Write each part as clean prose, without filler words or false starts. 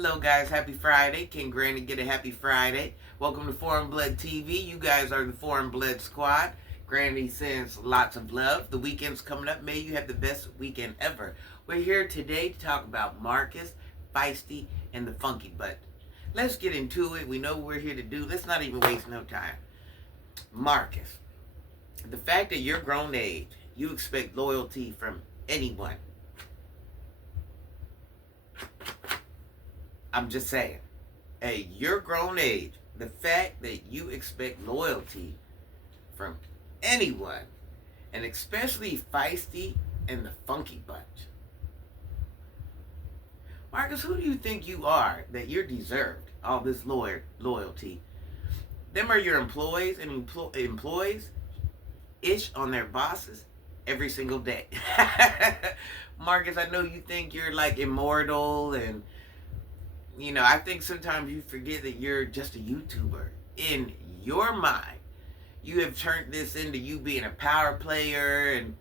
Hello guys, happy Friday. Can Granny get a happy Friday? Welcome to Foreign Blood TV. You guys are the Foreign Blood Squad. Granny sends lots of love. The weekend's coming up. May you have the best weekend ever. We're here today to talk about Marcus, Feisty, and the Funky Butt. Let's get into it. We know what we're here to do. Let's not even waste no time. Marcus, the fact that you're grown age, you expect loyalty from anyone. I'm just saying, at your grown age, the fact that you expect loyalty from anyone, and especially Feisty and the Funky Bunch. Marcus, who do you think you are that you're deserved all this loyalty? Them are your employees, and employees ish on their bosses every single day. Marcus, I know you think you're like immortal, and I think sometimes you forget that you're just a YouTuber. In your mind, you have turned this into you being a power player, and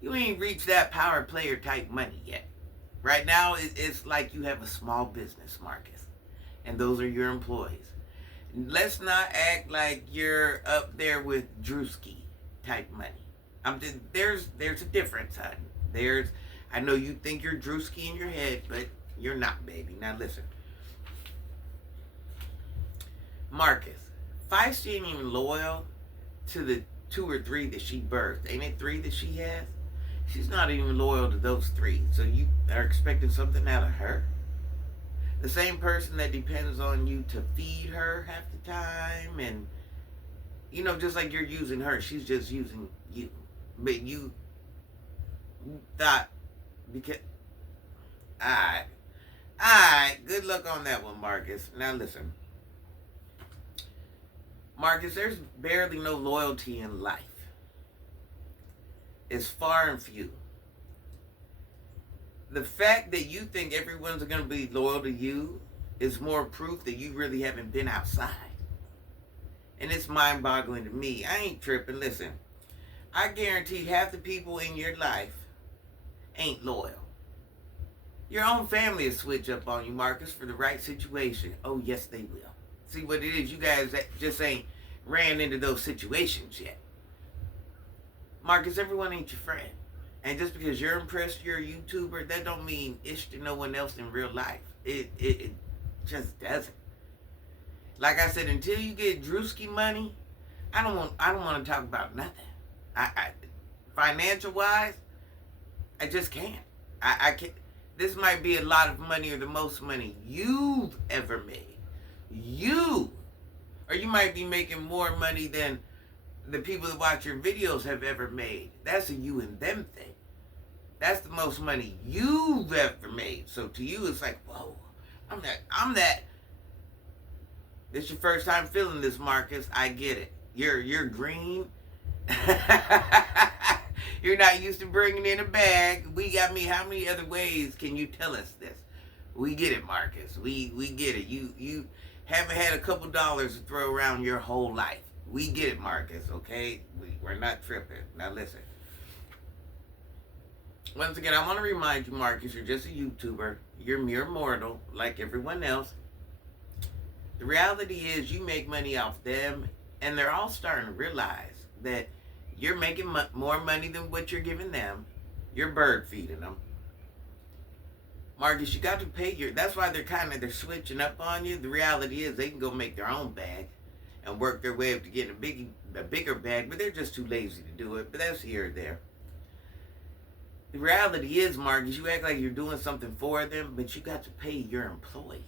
you ain't reached that power player type money yet. Right now, it's like you have a small business, Marcus, and those are your employees. Let's not act like you're up there with Drewski type money. There's a difference, son. I know you think you're Drewski in your head, but you're not, baby. Now listen. Marcus, Feisty ain't even loyal to the 2 or 3 that she birthed. Ain't it 3 that she has? She's not even loyal to those 3. So you are expecting something out of her? The same person that depends on you to feed her half the time, and just like you're using her, she's just using you. But you thought, because Alright, good luck on that one, Marcus. Now listen. Marcus, there's barely no loyalty in life. It's far and few. The fact that you think everyone's going to be loyal to you is more proof that you really haven't been outside. And it's mind-boggling to me. I ain't tripping. Listen, I guarantee half the people in your life ain't loyal. Your own family will switch up on you, Marcus, for the right situation. Oh, yes, they will. See what it is? You guys just ain't ran into those situations yet. Marcus, everyone ain't your friend. And just because you're impressed you're a YouTuber, that don't mean ish to no one else in real life. It just doesn't. Like I said, until you get Drewski money, I don't want to talk about nothing. Financial wise, I just can't. I can't. This might be a lot of money or the most money you've ever made. Or you might be making more money than the people that watch your videos have ever made. That's a you and them thing. That's the most money you've ever made. So to you, it's like, whoa, I'm that. This your first time feeling this, Marcus. I get it. You're green. You're not used to bringing in a bag. How many other ways can you tell us this? We get it, Marcus. We get it. You haven't had a couple dollars to throw around your whole life. We get it, Marcus, okay? We're not tripping. Now listen. Once again, I want to remind you, Marcus, you're just a YouTuber. You're mere mortal, like everyone else. The reality is you make money off them, and they're all starting to realize that you're making more money than what you're giving them. You're bird feeding them. Marcus, you got to pay that's why they're switching up on you. The reality is they can go make their own bag and work their way up to getting a bigger bag, but they're just too lazy to do it. But that's here or there. The reality is, Marcus, you act like you're doing something for them, but you got to pay your employees.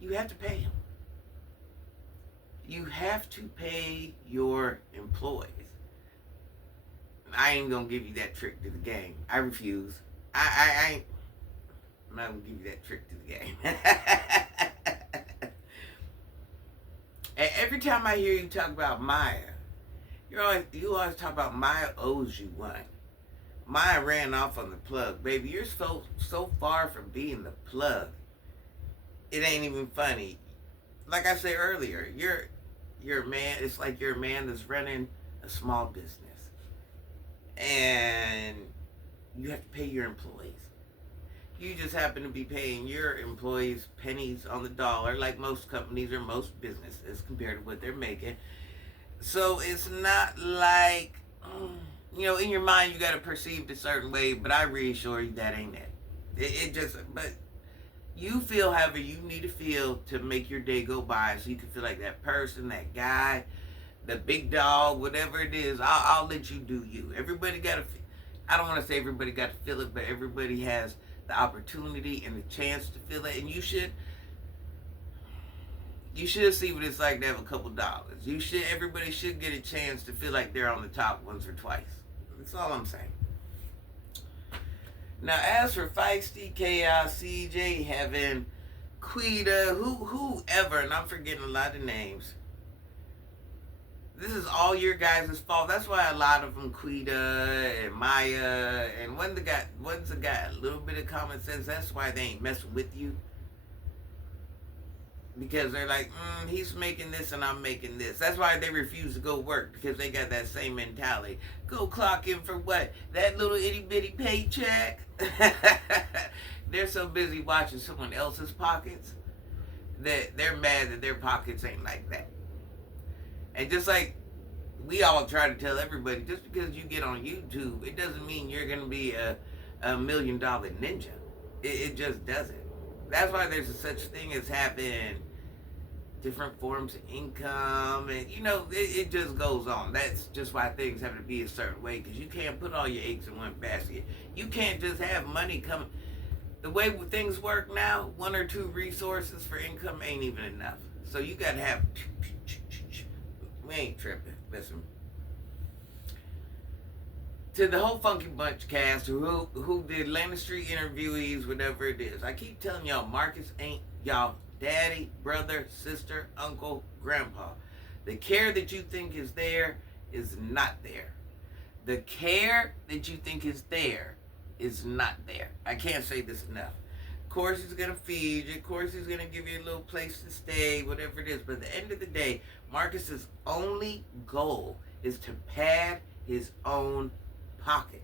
You have to pay them. You have to pay your employees. I ain't gonna give you that trick to the game. I refuse. I'm not gonna give you that trick to the game. And every time I hear you talk about Maya, you always talk about Maya owes you one. Maya ran off on the plug. Baby, you're so far from being the plug. It ain't even funny. Like I said earlier, you're a man. It's like you're a man that's running a small business. And you have to pay your employees. You just happen to be paying your employees pennies on the dollar, like most companies or most businesses, compared to what they're making. So it's not like, in your mind you got to perceive it a certain way, but I reassure you that ain't it. It just, but you feel however you need to feel to make your day go by so you can feel like that person, that guy, the big dog, whatever it is. I'll let you do you. Everybody got to, I don't want to say everybody got to feel it, but everybody has the opportunity and the chance to feel it. And you should see what it's like to have a couple dollars. Everybody should get a chance to feel like they're on the top once or twice. That's all I'm saying. Now, as for Feisty, Chaos, CJ, Heaven, Quee, whoever, and I'm forgetting a lot of names, this is all your guys' fault. That's why a lot of them, Quita and Maya, and one's got a little bit of common sense. That's why they ain't messing with you. Because they're like, he's making this and I'm making this. That's why they refuse to go work, because they got that same mentality. Go clock in for what? That little itty bitty paycheck? They're so busy watching someone else's pockets that they're mad that their pockets ain't like that. And just like we all try to tell everybody, just because you get on YouTube, it doesn't mean you're going to be a $1 million ninja. It just doesn't. That's why there's such thing as having different forms of income, and it just goes on. That's just why things have to be a certain way, because you can't put all your eggs in one basket. You can't just have money come. The way things work now, 1 or 2 resources for income ain't even enough. So you got to have. We ain't tripping. Listen. To the whole Funky Bunch cast who did Atlantastreetinterviews, whatever it is. I keep telling y'all, Marcus ain't y'all daddy, brother, sister, uncle, grandpa. The care that you think is there is not there. The care that you think is there is not there. I can't say this enough. Of course he's going to feed you. Of course he's going to give you a little place to stay, whatever it is. But at the end of the day, Marcus's only goal is to pad his own pocket.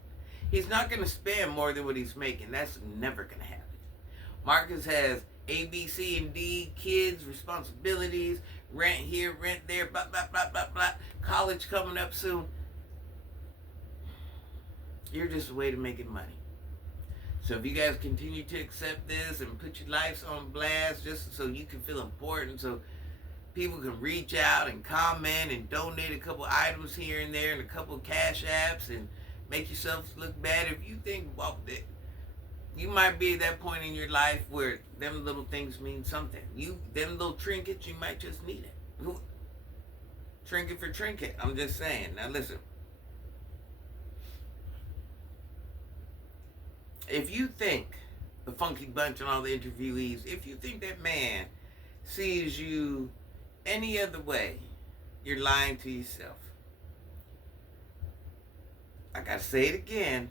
He's not going to spend more than what he's making. That's never going to happen. Marcus has A, B, C, and D, kids, responsibilities, rent here, rent there, blah, blah, blah, blah, blah. College coming up soon. You're just a way to making money. So if you guys continue to accept this and put your lives on blast just so you can feel important, so people can reach out and comment and donate a couple items here and there and a couple cash apps and make yourself look bad. If you think, well, you might be at that point in your life where them little things mean something. Them little trinkets, you might just need it. Trinket for trinket. I'm just saying. Now listen. If you think the Funky Bunch and all the interviewees, if you think that man sees you any other way, you're lying to yourself. I gotta say it again.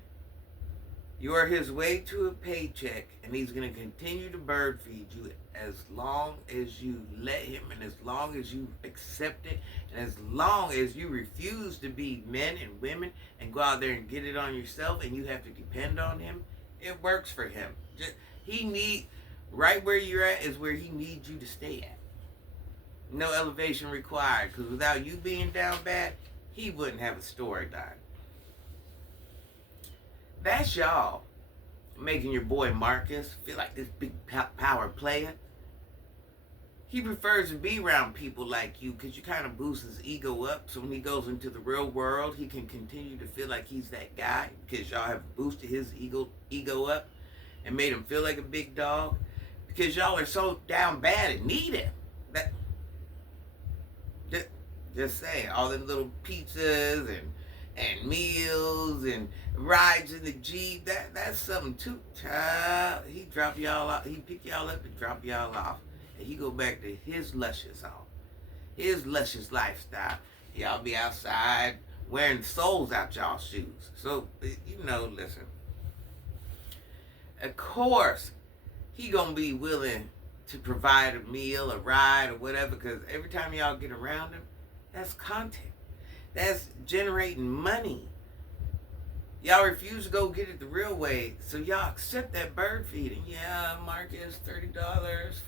You are his way to a paycheck, and he's gonna continue to bird feed you as long as you let him, and as long as you accept it, and as long as you refuse to be men and women and go out there and get it on yourself, and you have to depend on him. It works for him. Right where you're at is where he needs you to stay at. No elevation required, because without you being down bad, he wouldn't have a store done. That's y'all making your boy Marcus feel like this big power player. He prefers to be around people like you because you kind of boost his ego up, so when he goes into the real world, he can continue to feel like he's that guy because y'all have boosted his ego up and made him feel like a big dog because y'all are so down bad and need him. Just saying, all them little pizzas and meals and rides in the Jeep, that's something too. He drop y'all off, he pick y'all up and drop y'all off. And he go back to his luscious home, his luscious lifestyle. Y'all be outside wearing soles out y'all's shoes. So, listen. Of course, he gonna be willing to provide a meal, a ride, or whatever, because every time y'all get around him, that's content. That's generating money. Y'all refuse to go get it the real way, so y'all accept that bird feeding. Yeah, Marcus, $30,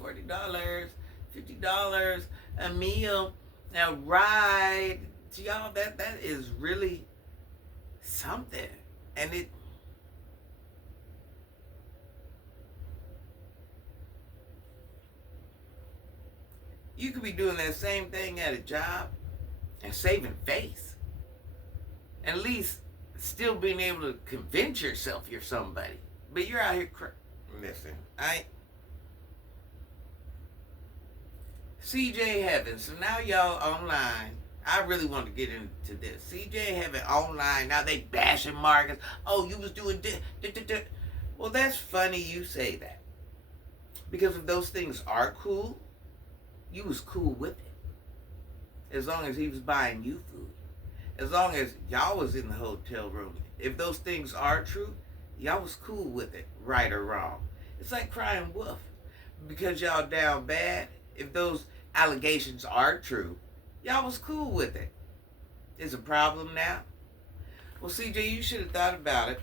$40, $50 a meal. Now, right, y'all, that is really something. And you could be doing that same thing at a job and saving face. At least still being able to convince yourself you're somebody. But you're out here listen, CJ Heaven. So now y'all online. I really want to get into this. CJ Heaven online. Now they bashing Marcus. Oh, you was doing this. Well, that's funny you say that. Because if those things are cool, you was cool with it. As long as he was buying you food. As long as y'all was in the hotel room. If those things are true, y'all was cool with it, right or wrong. It's like crying wolf. Because y'all down bad, if those allegations are true, y'all was cool with it. Is a problem now? Well, CJ, you should have thought about it.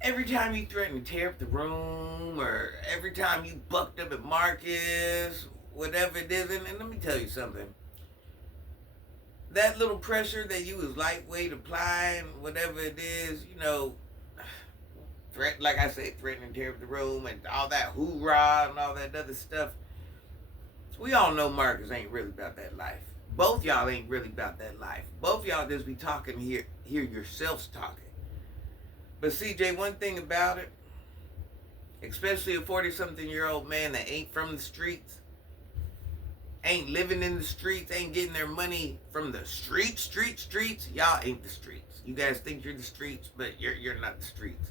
Every time you threaten to tear up the room, or every time you bucked up at Marcus, whatever it is, and let me tell you something. That little pressure that you was lightweight applying, whatever it is, like I say, threatening to tear up the room and all that hoorah and all that other stuff. We all know Marcus ain't really about that life. Both y'all ain't really about that life. Both y'all just be talking hear yourselves talking. But CJ, one thing about it, especially a 40-something-year-old man that ain't from the streets, ain't living in the streets, ain't getting their money from the streets, y'all ain't the streets. You guys think you're the streets, but you're not the streets.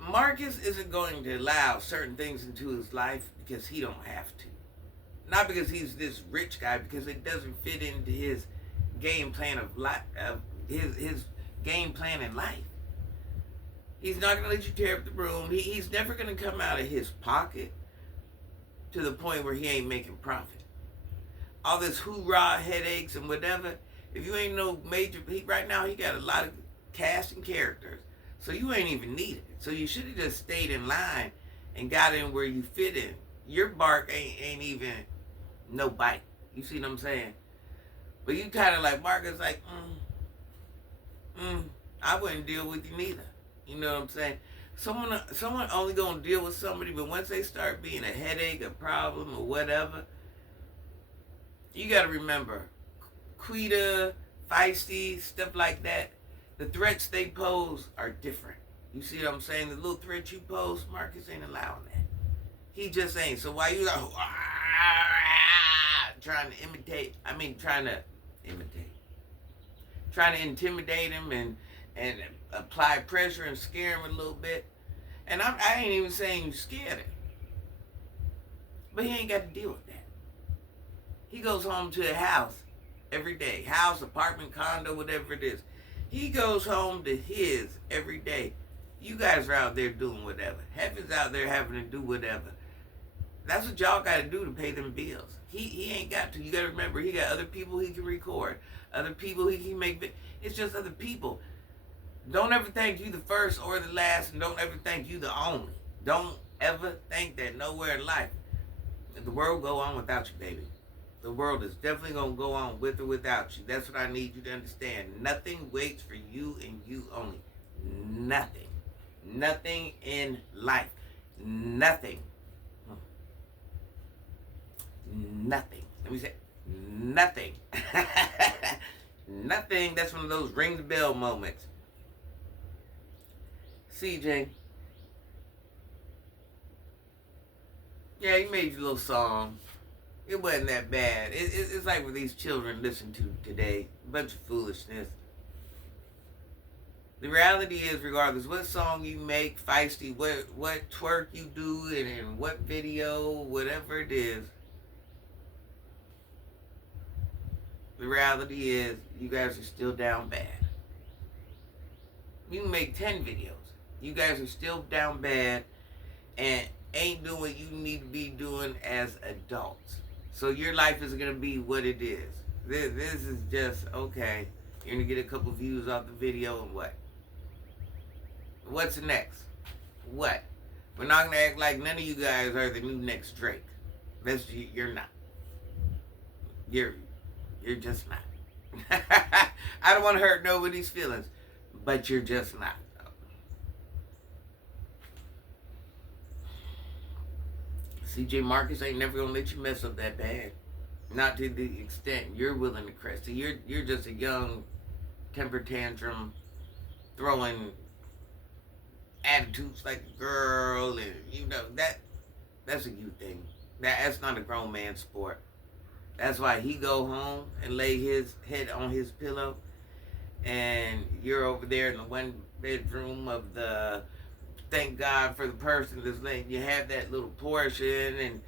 Marcus isn't going to allow certain things into his life because he don't have to. Not because he's this rich guy, because it doesn't fit into his game plan of life, his game plan in life. He's not going to let you tear up the room. He's never going to come out of his pocket to the point where he ain't making profit. All this hoorah, headaches, and whatever. If you ain't no major, right now he got a lot of cast and characters. So you ain't even needed it. So you should have just stayed in line and got in where you fit in. Your bark ain't even no bite. You see what I'm saying? But you kind of like, Marcus, like, I wouldn't deal with you neither. You know what I'm saying? Someone only gonna deal with somebody, but once they start being a headache, a problem, or whatever, you gotta remember, Quee, Feisty, stuff like that, the threats they pose are different. You see what I'm saying? The little threats you pose, Marcus ain't allowing that. He just ain't. So why you like, trying to intimidate him and apply pressure and scare him a little bit. And I ain't even saying you scared him. But he ain't got to deal with that. He goes home to a house every day. House, apartment, condo, whatever it is. He goes home to his every day. You guys are out there doing whatever. Heaven's out there having to do whatever. That's what y'all got to do to pay them bills. He ain't got to. You got to remember, he got other people he can record. Other people he can make. It's just other people. Don't ever think you the first or the last, and don't ever think you the only. Don't ever think that nowhere in life. The world go on without you, baby. The world is definitely going to go on with or without you. That's what I need you to understand. Nothing waits for you and you only. Nothing. Nothing in life. Nothing. Nothing. Let me say nothing. Nothing. That's one of those ring the bell moments. CJ. Yeah, he made you a little song. It wasn't that bad. It's like what these children listen to today. A bunch of foolishness. The reality is, regardless what song you make, Feisty, what twerk you do, and in what video, whatever it is, the reality is, you guys are still down bad. You can make 10 videos. You guys are still down bad and ain't doing what you need to be doing as adults. So your life is going to be what it is. This is just, okay, you're going to get a couple views off the video and what? What's next? What? We're not going to act like none of you guys are the new next Drake. You're not. You're just not. I don't want to hurt nobody's feelings, but you're just not. CJ Marcus ain't never gonna let you mess up that bad. Not to the extent you're willing to crest. You're just a young temper tantrum throwing attitudes like a girl, and that's a you thing. That's not a grown man sport. That's why he go home and lay his head on his pillow, and you're over there in the one bedroom of the, thank God for the person that's letting you have that little portion, and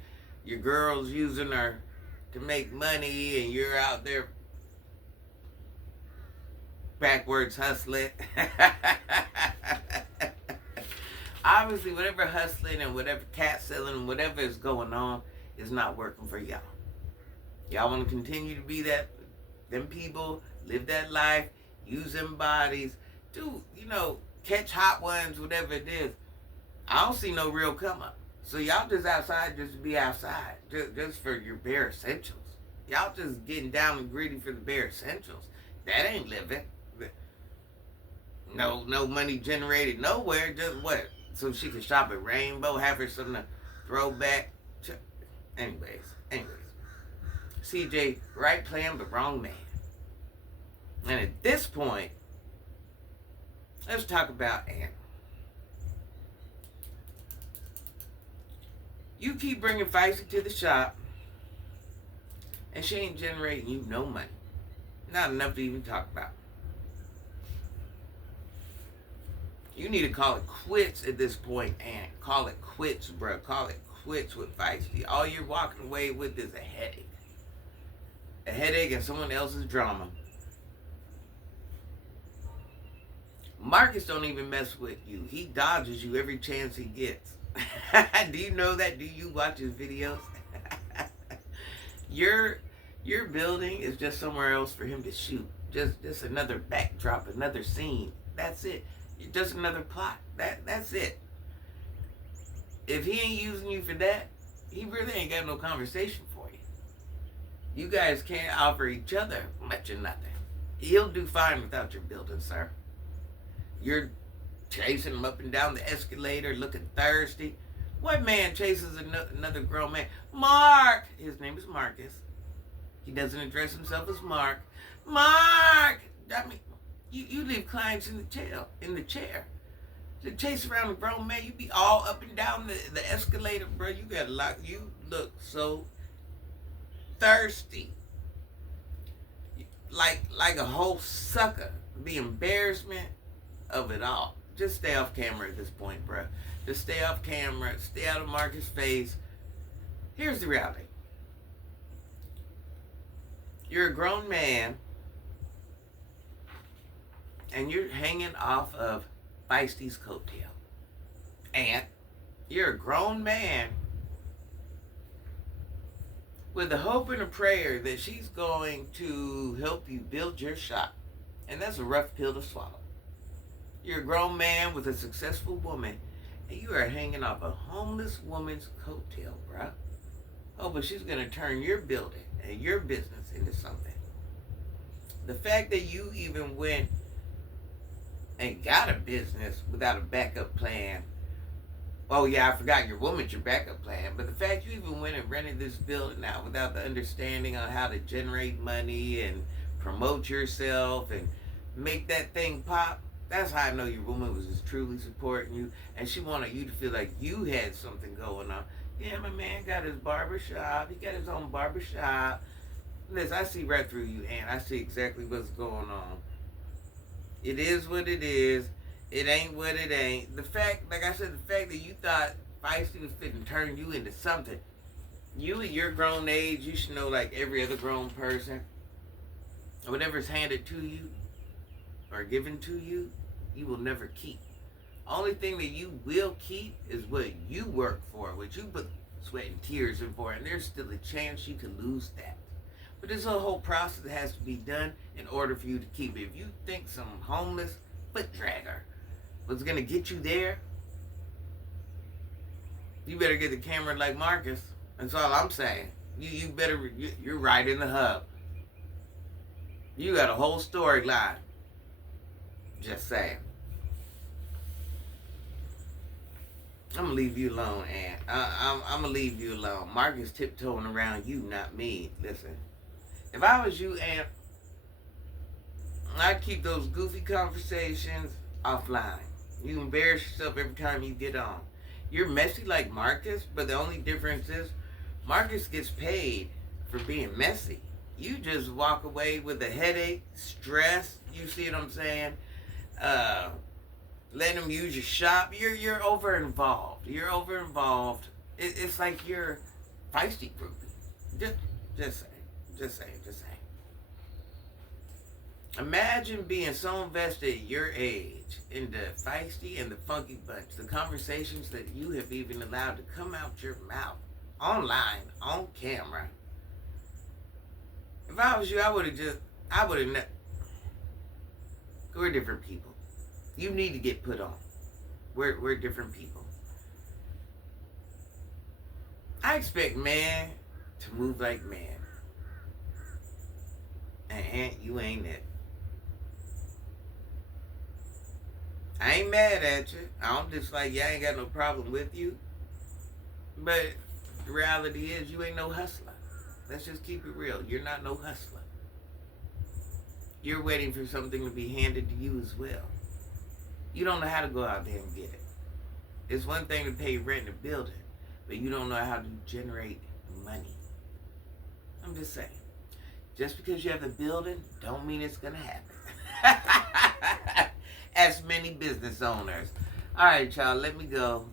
your girl's using her to make money, and you're out there backwards hustling. Obviously, whatever hustling and whatever cat selling and whatever is going on is not working for y'all. Y'all want to continue to be them people, live that life, use them bodies, do, catch hot ones, whatever it is. I don't see no real come up. So y'all just outside just to be outside, just for your bare essentials. Y'all just getting down and gritty for the bare essentials. That ain't living. No money generated nowhere. Just what? So she can shop at Rainbow, have her something to throw back. Anyways. CJ, right plan, but wrong man. And at this point, let's talk about Aint. You keep bringing Feisty to the shop, and she ain't generating you no money. Not enough to even talk about. You need to call it quits at this point, Aint. Call it quits, bro. Call it quits with Feisty. All you're walking away with is a headache. A headache and someone else's drama. Marcus don't even mess with you. He dodges you every chance he gets. Do you know that? Do you watch his videos? Your building is just somewhere else for him to shoot. Just another backdrop, another scene. That's it. Just another plot. That's it. If he ain't using you for that, he really ain't got no conversation for you. You guys can't offer each other much of nothing. He'll do fine without your building, sir. You're chasing him up and down the escalator, looking thirsty. What man chases another grown man? Mark! His name is Marcus. He doesn't address himself as Mark. Mark! I mean, you leave clients in the chair. To chase around a grown man, you be all up and down the escalator, bro. You got a lot. You look so thirsty. Like a whole sucker. The embarrassment of it all. Just stay off camera at this point, bro. Just stay off camera. Stay out of Marcus' face. Here's the reality. You're a grown man, and you're hanging off of Feisty's coattail. And you're a grown man with the hope and a prayer that she's going to help you build your shop. And that's a rough pill to swallow. You're a grown man with a successful woman, and you are hanging off a homeless woman's coattail, bruh. Oh, but she's going to turn your building and your business into something. The fact that you even went and got a business without a backup plan. Oh yeah, I forgot your woman's your backup plan. But the fact you even went and rented this building out without the understanding on how to generate money and promote yourself and make that thing pop, that's how I know your woman was just truly supporting you, and she wanted you to feel like you had something going on. Yeah, my man got his barbershop. He got his own barbershop. Listen, I see right through you, and I see exactly what's going on. It is what it is. It ain't what it ain't. The fact, like I said, the fact that you thought Feisty was fitting to turn you into something. You at your grown age, you should know like every other grown person. Whatever's handed to you or given to you, you will never keep. Only thing that you will keep is what you work for, what you put sweat and tears in for, and there's still a chance you could lose that. But there's a whole process that has to be done in order for you to keep it. If you think some homeless foot dragger was going to get you there, you better get the camera like Marcus. That's all I'm saying. You're right in the hub. You got a whole storyline. Just saying. I'm gonna leave you alone, Ant. I'm gonna leave you alone. Marcus tiptoeing around you, not me. Listen, if I was you, Ant, I'd keep those goofy conversations offline. You embarrass yourself every time you get on. You're messy like Marcus, but the only difference is Marcus gets paid for being messy. You just walk away with a headache, stress. You see what I'm saying? Let them use your shop. You're over involved. You're over involved. It's like you're Feisty groupie. Just saying. Imagine being so invested at your age in the Feisty and the Funky Bunch, the conversations that you have even allowed to come out your mouth, online, on camera. If I was you, I would have we're different people. You need to get put on. We're different people. I expect man to move like man. And Ant, you ain't it. I ain't mad at you. I'm just like, yeah, I ain't got no problem with you. But the reality is, you ain't no hustler. Let's just keep it real. You're not no hustler. You're waiting for something to be handed to you as well. You don't know how to go out there and get it. It's one thing to pay rent in a building, but you don't know how to generate money. I'm just saying. Just because you have a building, don't mean it's going to happen. As many business owners. All right, y'all, let me go.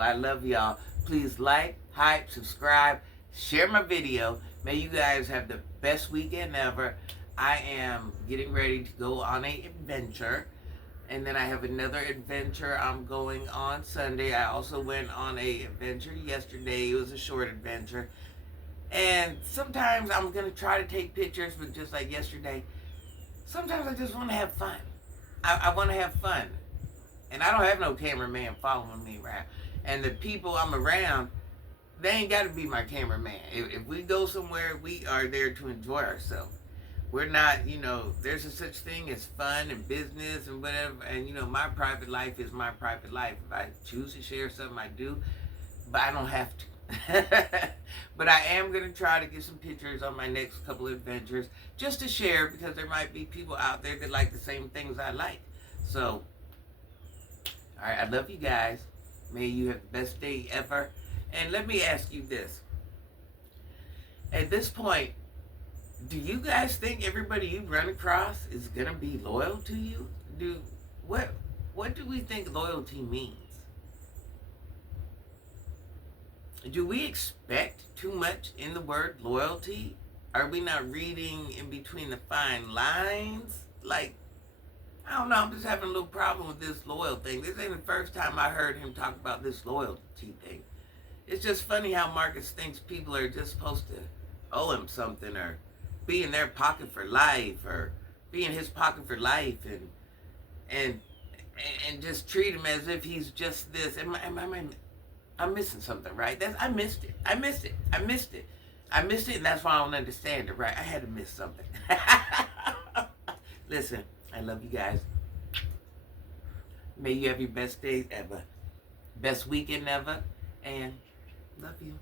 I love y'all. Please like, hype, subscribe, share my video. May you guys have the best weekend ever. I am getting ready to go on an adventure. And then I have another adventure I'm going on Sunday. I also went on an adventure yesterday. It was a short adventure. And sometimes I'm going to try to take pictures, but just like yesterday, sometimes I just want to have fun. I want to have fun. And I don't have no cameraman following me around. And the people I'm around, they ain't got to be my cameraman. If we go somewhere, we are there to enjoy ourselves. We're not, there's a such thing as fun and business and whatever. And, my private life is my private life. If I choose to share something, I do. But I don't have to. But I am going to try to get some pictures on my next couple of adventures just to share, because there might be people out there that like the same things I like. So, all right, I love you guys. May you have the best day ever. And let me ask you this. At this point, do you guys think everybody you run across is going to be loyal to you? What do we think loyalty means? Do we expect too much in the word loyalty? Are we not reading in between the fine lines? Like, I don't know, I'm just having a little problem with this loyal thing. This ain't the first time I heard him talk about this loyalty thing. It's just funny how Marcus thinks people are just supposed to owe him something, or be in their pocket for life, or be in his pocket for life, and just treat him as if he's just this. I'm missing something, right? I missed it, and that's why I don't understand it, right? I had to miss something. Listen, I love you guys. May you have your best day ever, best weekend ever, and love you.